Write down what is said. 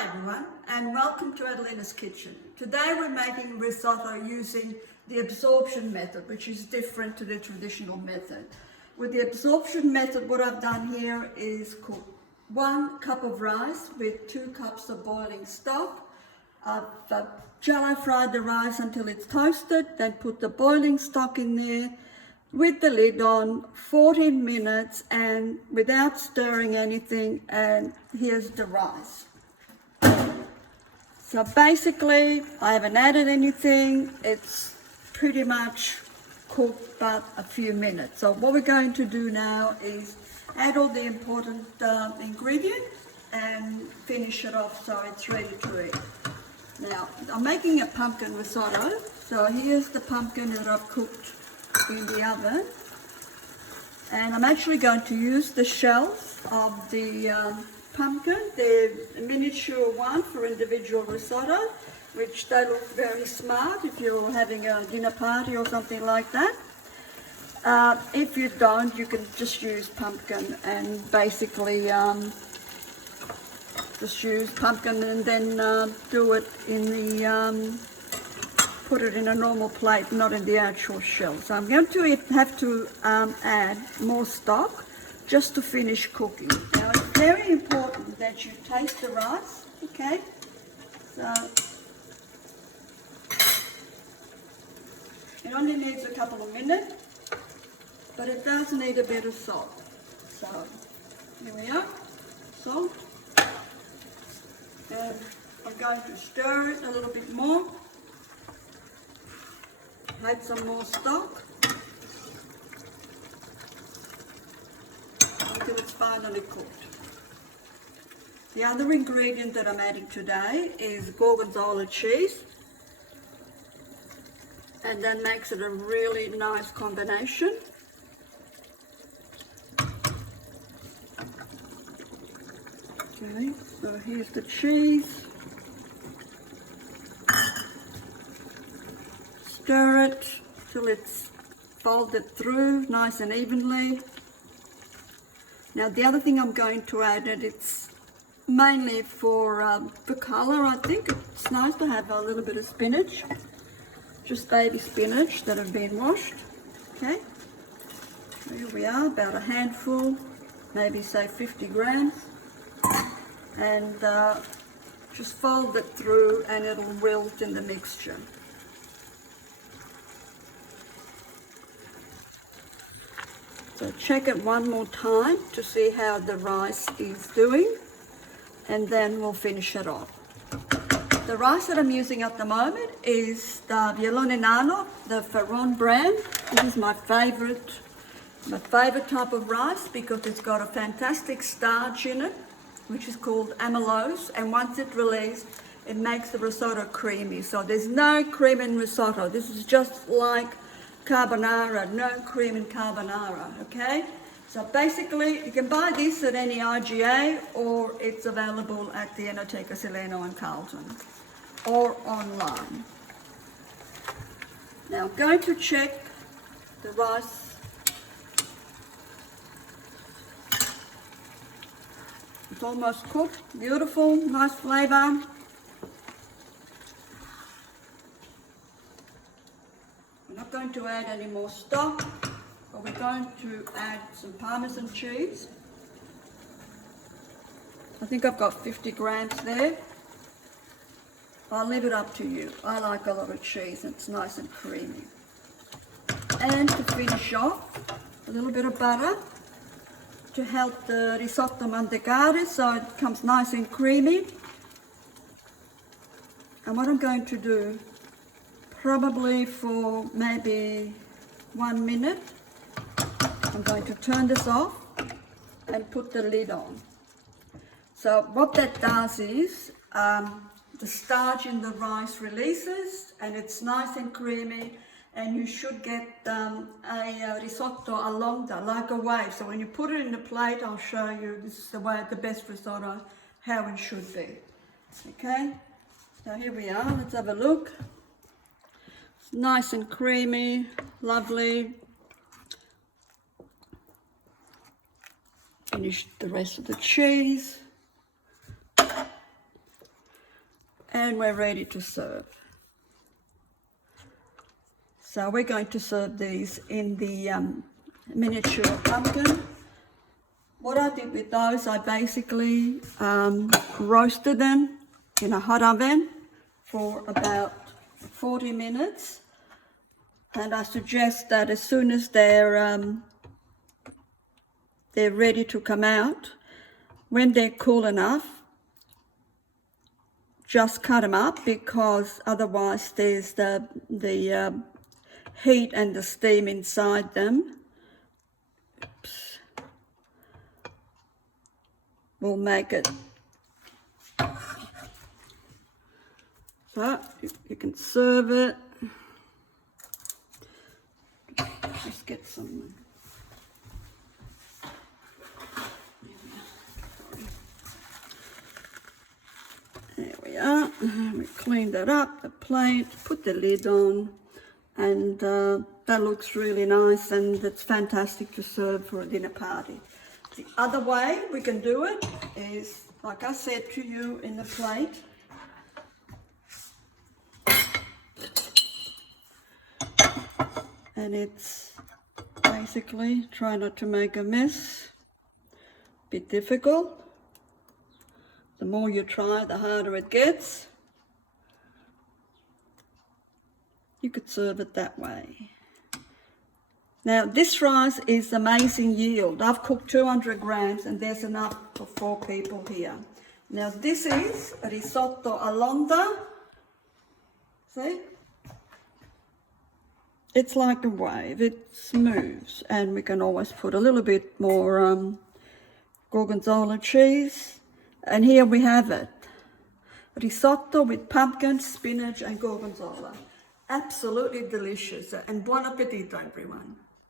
Hi everyone, and welcome to Adelina's kitchen. Today we're making risotto using the absorption method, which is different to the traditional method. With the absorption method, what I've done here is cook 1 cup of rice with 2 cups of boiling stock. I've shallow fried the rice until it's toasted, then put the boiling stock in there with the lid on 14 minutes and without stirring anything, and here's the rice. So basically, I haven't added anything. It's pretty much cooked but a few minutes. So what we're going to do now is add all the important ingredients and finish it off so it's ready to eat. Now, I'm making a pumpkin risotto. So here's the pumpkin that I've cooked in the oven. And I'm actually going to use the shells of the pumpkin. They're a miniature one for individual risotto, which they look very smart if you're having a dinner party or something like that. If you don't, you can just use pumpkin and basically just use pumpkin and then do it in the, put it in a normal plate, not in the actual shell. So I'm going to have to add more stock just to finish cooking. Now it's very important that you taste the rice, okay? So it only needs a couple of minutes, but it does need a bit of salt. So here we are, salt. And I'm going to stir it a little bit more. Add some more stock until it's finally cooked. The other ingredient that I'm adding today is Gorgonzola cheese, and that makes it a really nice combination. Okay, so here's the cheese. Stir it till it's folded through nice and evenly. Now the other thing I'm going to add, and it's mainly for colour, I think. It's nice to have a little bit of spinach, just baby spinach that have been washed. Okay, so here we are, about a handful, maybe say 50 grams, and just fold it through and it'll wilt in the mixture. So check it one more time to see how the rice is doing, and then we'll finish it off. The rice that I'm using at the moment is the Vialone Nano, the Ferron brand. This is my favorite type of rice because it's got a fantastic starch in it, which is called amylose, and once it's released, it makes the risotto creamy. So there's no cream in risotto. This is just like carbonara, no cream in carbonara, okay? So basically, you can buy this at any IGA, or it's available at the Enoteca Sileno in Carlton, or online. Now I'm going to check the rice. It's almost cooked, beautiful, nice flavour. We're not going to add any more stock, but we're going to add some Parmesan cheese. I think I've got 50 grams there. I'll leave it up to you. I like a lot of cheese, it's nice and creamy. And to finish off, a little bit of butter to help the risotto mantecare so it comes nice and creamy. And what I'm going to do, probably for maybe 1 minute, I'm going to turn this off and put the lid on. So what that does is the starch in the rice releases and it's nice and creamy, and you should get a risotto alonga, like a wave. So when you put it in the plate, I'll show you, this is the best risotto, how it should be. Okay, so here we are, let's have a look. It's nice and creamy, lovely. Finish the rest of the cheese. and we're ready to serve. So we're going to serve these in the miniature pumpkin. What I did with those, I basically roasted them in a hot oven for about 40 minutes. And I suggest that as soon as they're ready to come out, when they're cool enough, just cut them up, because otherwise there's the heat and the steam inside them. Oops. Will make it. So you can serve it. Just get some. There we are. We cleaned that up, the plate, put the lid on, and that looks really nice, and it's fantastic to serve for a dinner party. The other way we can do it is, like I said to you, in the plate. And it's basically try not to make a mess. Bit difficult. The more you try, the harder it gets. You could serve it that way. Now this rice is amazing yield. I've cooked 200 grams and there's enough for 4 people here. Now this is risotto all'onda. See? It's like a wave, it moves, and we can always put a little bit more Gorgonzola cheese. And here we have it. Risotto with pumpkin, spinach and Gorgonzola. Absolutely delicious, and buon appetito everyone.